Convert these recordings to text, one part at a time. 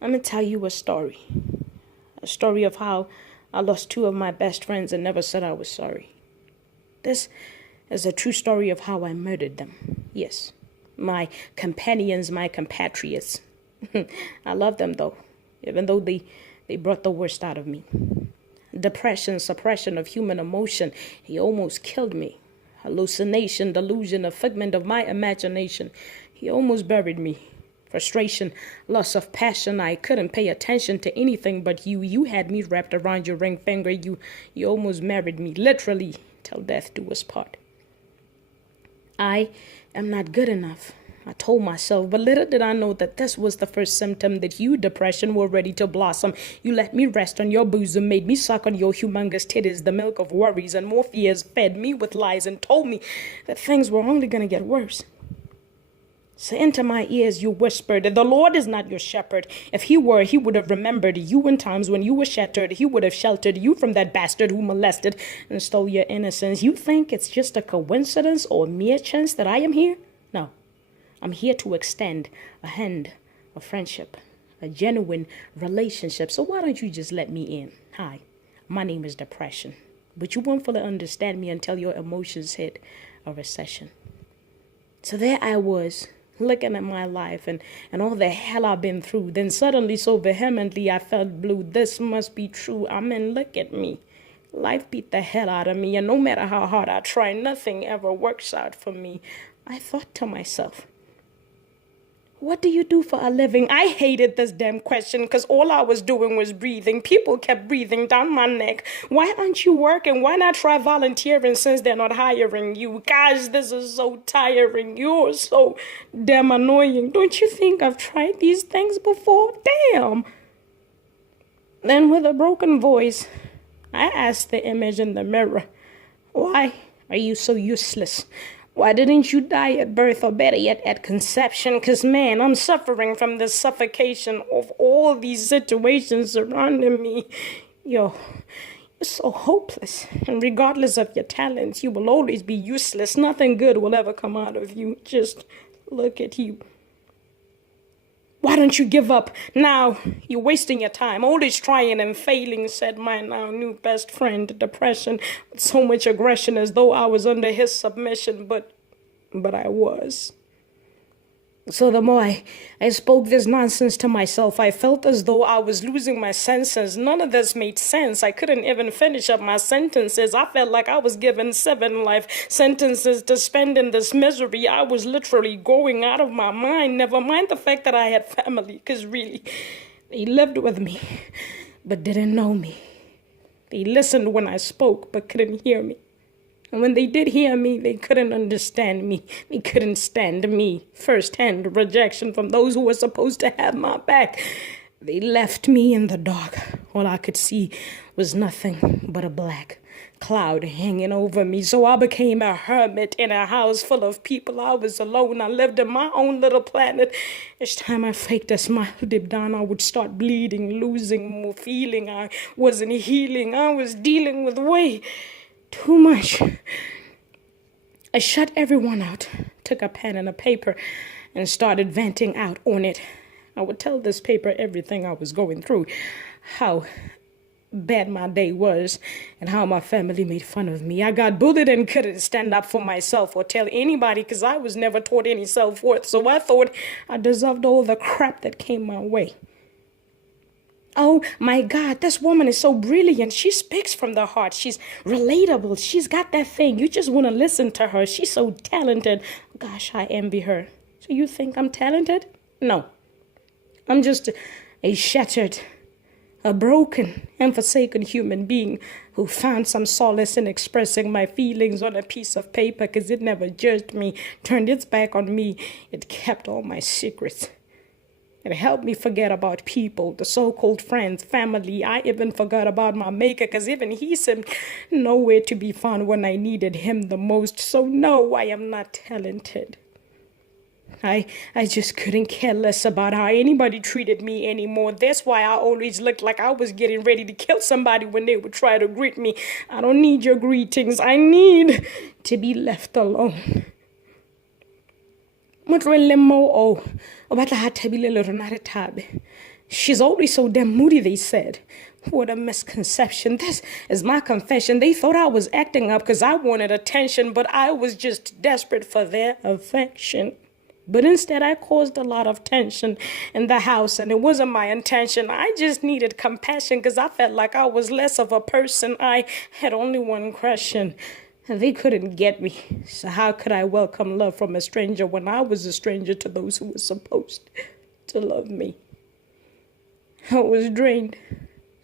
I'm going to tell you a story. A story of how I lost two of my best friends and never said I was sorry. This is a true story of how I murdered them. Yes, my companions, my compatriots. I love them though, even though they brought the worst out of me. Depression, suppression of human emotion. He almost killed me. Hallucination, delusion, a figment of my imagination. He almost buried me. Frustration, loss of passion. I couldn't pay attention to anything but you. You had me wrapped around your ring finger. You almost married me, literally, till death do us part. I am not good enough, I told myself, but little did I know that this was the first symptom that you, depression, were ready to blossom. You let me rest on your bosom, made me suck on your humongous titties, the milk of worries and more fears, fed me with lies and told me that things were only going to get worse. So into my ears you whispered, the Lord is not your shepherd. If he were, he would have remembered you in times when you were shattered. He would have sheltered you from that bastard who molested and stole your innocence. You think it's just a coincidence or mere chance that I am here? No, I'm here to extend a hand of friendship, a genuine relationship. So why don't you just let me in? Hi, my name is Depression, but you won't fully understand me until your emotions hit a recession. So there I was, looking at my life and all the hell I've been through. Then suddenly, so vehemently, I felt blue. This must be true. I mean, look at me. Life beat the hell out of me, and no matter how hard I try, nothing ever works out for me. I thought to myself, what do you do for a living? I hated this damn question because all I was doing was breathing. People kept breathing down my neck. Why aren't you working? Why not try volunteering since they're not hiring you? Gosh, this is so tiring. You're so damn annoying. Don't you think I've tried these things before? Damn. Then with a broken voice, I asked the image in the mirror, why are you so useless? Why didn't you die at birth, or better yet, at conception? Because, man, I'm suffering from the suffocation of all these situations surrounding me. You're so hopeless. And regardless of your talents, you will always be useless. Nothing good will ever come out of you. Just look at you. Why don't you give up now? You're wasting your time, always trying and failing, said my now new best friend, Depression, with so much aggression as though I was under his submission, but I was. So the more I spoke this nonsense to myself, I felt as though I was losing my senses. None of this made sense. I couldn't even finish up my sentences. I felt like I was given 7 life sentences to spend in this misery. I was literally going out of my mind. Never mind the fact that I had family, because really, they lived with me, but didn't know me. They listened when I spoke, but couldn't hear me. And when they did hear me, they couldn't understand me. They couldn't stand me. First-hand rejection from those who were supposed to have my back. They left me in the dark. All I could see was nothing but a black cloud hanging over me. So I became a hermit in a house full of people. I was alone. I lived in my own little planet. Each time I faked a smile deep down, I would start bleeding, losing more feeling. I wasn't healing. I was dealing with way too much. I shut everyone out, took a pen and a paper, and started venting out on it. I would tell this paper everything I was going through, how bad my day was, and how my family made fun of me. I got bullied and couldn't stand up for myself or tell anybody because I was never taught any self-worth. So I thought I deserved all the crap that came my way. Oh my God, this woman is so brilliant. She speaks from the heart. She's relatable. She's got that thing. You just want to listen to her. She's so talented. Gosh, I envy her. So you think I'm talented? No. I'm just a shattered, a broken and forsaken human being who found some solace in expressing my feelings on a piece of paper because it never judged me, turned its back on me. It kept all my secrets. It helped me forget about people, the so-called friends, family. I even forgot about my maker because even he seemed nowhere to be found when I needed him the most. So no, I am not talented. I just couldn't care less about how anybody treated me anymore. That's why I always looked like I was getting ready to kill somebody when they would try to greet me. I don't need your greetings. I need to be left alone. Mo tlohelle moo o batla ha thabile le rona re thabe. She's always so damn moody, they said. What a misconception. This is my confession. They thought I was acting up because I wanted attention, but I was just desperate for their affection. But instead, I caused a lot of tension in the house, and it wasn't my intention. I just needed compassion because I felt like I was less of a person. I had only one question. They couldn't get me. So how could I welcome love from a stranger when I was a stranger to those who were supposed to love me? I was drained,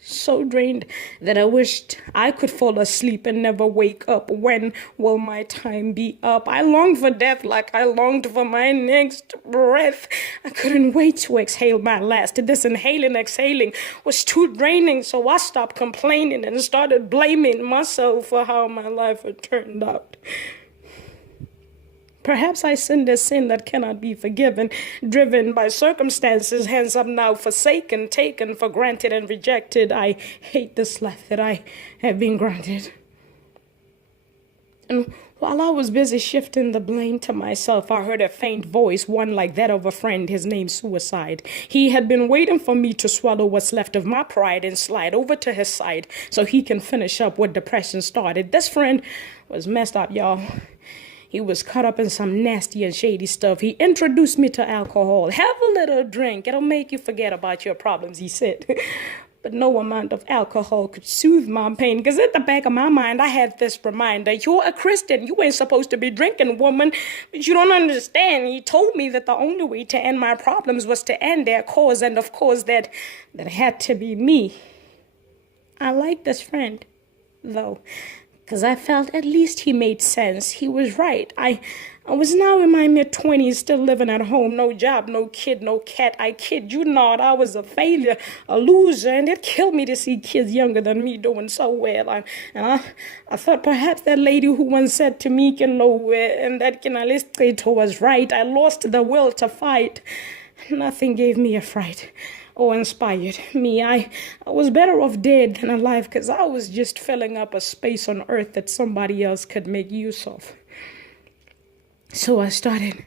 so drained that I wished I could fall asleep and never wake up. When will my time be up? I longed for death like I longed for my next breath. I couldn't wait to exhale my last. This inhaling, exhaling was too draining, so I stopped complaining and started blaming myself for how my life had turned out. Perhaps I sinned a sin that cannot be forgiven, driven by circumstances, hence I'm now forsaken, taken for granted and rejected. I hate this life that I have been granted. And while I was busy shifting the blame to myself, I heard a faint voice, one like that of a friend, his name Suicide. He had been waiting for me to swallow what's left of my pride and slide over to his side so he can finish up what depression started. This friend was messed up, y'all. He was caught up in some nasty and shady stuff. He introduced me to alcohol. Have a little drink. It'll make you forget about your problems, he said. But no amount of alcohol could soothe my pain, because at the back of my mind, I had this reminder. You're a Christian. You ain't supposed to be drinking, woman. But you don't understand. He told me that the only way to end my problems was to end their cause, and of course that had to be me. I like this friend, though, because I felt at least he made sense. He was right. I was now in my mid-20s, still living at home, no job, no kid, no cat. I kid you not, I was a failure, a loser, and it killed me to see kids younger than me doing so well. I thought perhaps that lady who once said to me, and that was right. I lost the will to fight. Nothing gave me a fright or inspired me. I was better off dead than alive, because I was just filling up a space on earth that somebody else could make use of. So I started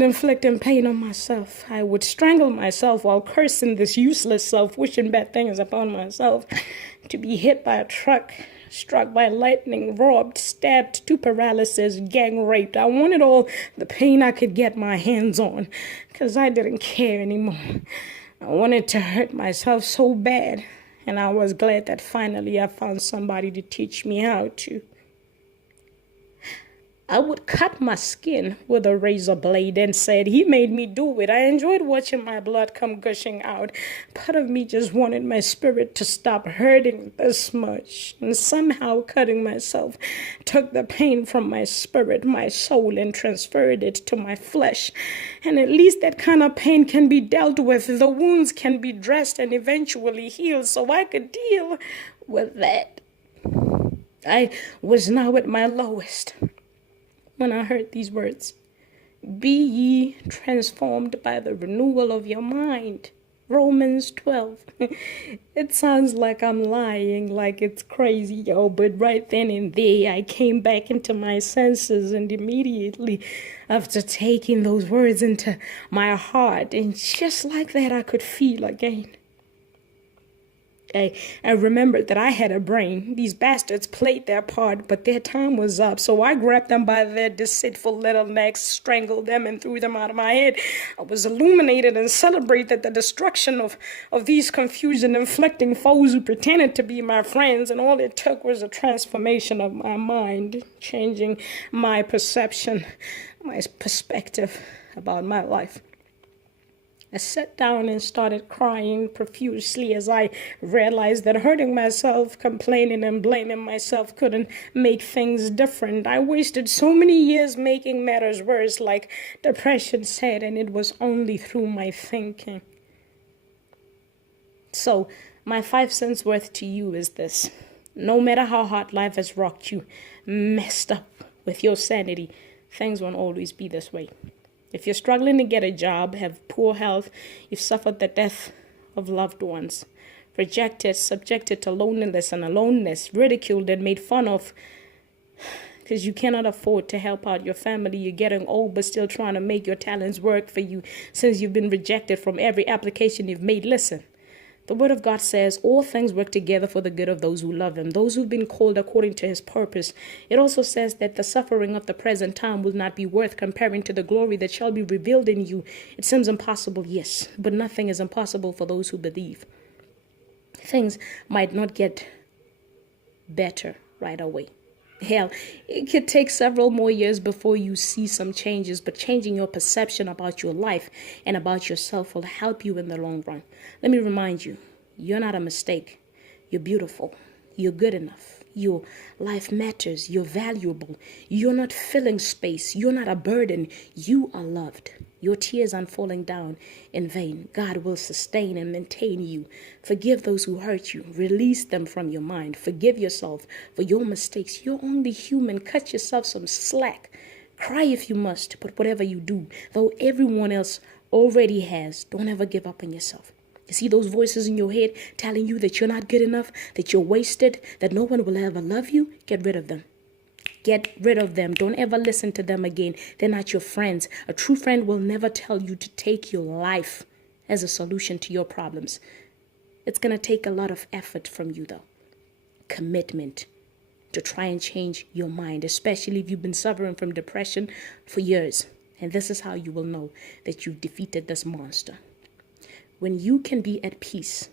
inflicting pain on myself. I would strangle myself while cursing this useless self, wishing bad things upon myself. To be hit by a truck, struck by lightning, robbed, stabbed to paralysis, gang raped. I wanted all the pain I could get my hands on, because I didn't care anymore. I wanted to hurt myself so bad, and I was glad that finally I found somebody to teach me how to. I would cut my skin with a razor blade and said, he made me do it. I enjoyed watching my blood come gushing out. Part of me just wanted my spirit to stop hurting this much. And somehow cutting myself took the pain from my spirit, my soul, and transferred it to my flesh. And at least that kind of pain can be dealt with. The wounds can be dressed and eventually healed, so I could deal with that. I was now at my lowest when I heard these words. Be ye transformed by the renewal of your mind. Romans 12. It sounds like I'm lying, like it's crazy, yo, but right then and there, I came back into my senses, and immediately after taking those words into my heart, and just like that, I could feel again. I remembered that I had a brain. These bastards played their part, but their time was up. So I grabbed them by their deceitful little necks, strangled them, and threw them out of my head. I was illuminated and celebrated the destruction of these confusion-inflicting foes who pretended to be my friends, and all it took was a transformation of my mind, changing my perception, my perspective about my life. I sat down and started crying profusely as I realized that hurting myself, complaining and blaming myself couldn't make things different. I wasted so many years making matters worse, like depression said, and it was only through my thinking. So, my 5 cents worth to you is this. No matter how hard life has rocked you, messed up with your sanity, things won't always be this way. If you're struggling to get a job, have poor health, you've suffered the death of loved ones, rejected, subjected to loneliness and aloneness, ridiculed and made fun of, because you cannot afford to help out your family. You're getting old, but still trying to make your talents work for you since you've been rejected from every application you've made. Listen, the word of God says all things work together for the good of those who love him, those who've been called according to his purpose. It also says that the suffering of the present time will not be worth comparing to the glory that shall be revealed in you. It seems impossible, yes, but nothing is impossible for those who believe. Things might not get better right away. Hell, it could take several more years before you see some changes, but changing your perception about your life and about yourself will help you in the long run. Let me remind you, you're not a mistake. You're beautiful. You're good enough. Your life matters. You're valuable. You're not filling space. You're not a burden. You are loved. Your tears aren't falling down in vain. God will sustain and maintain you. Forgive those who hurt you. Release them from your mind. Forgive yourself for your mistakes. You're only human. Cut yourself some slack. Cry if you must, but whatever you do, though everyone else already has, don't ever give up on yourself. You see those voices in your head telling you that you're not good enough, that you're wasted, that no one will ever love you? Get rid of them. Get rid of them. Don't ever listen to them again. They're not your friends. A true friend will never tell you to take your life as a solution to your problems. It's going to take a lot of effort from you, though. Commitment to try and change your mind, especially if you've been suffering from depression for years. And this is how you will know that you've defeated this monster. When you can be at peace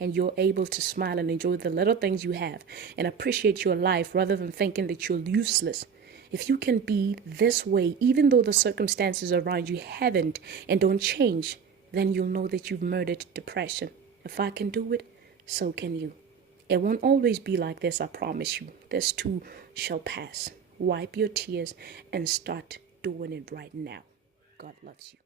and you're able to smile and enjoy the little things you have and appreciate your life rather than thinking that you're useless. If you can be this way, even though the circumstances around you haven't and don't change, then you'll know that you've murdered depression. If I can do it, so can you. It won't always be like this, I promise you. This too shall pass. Wipe your tears and start doing it right now. God loves you.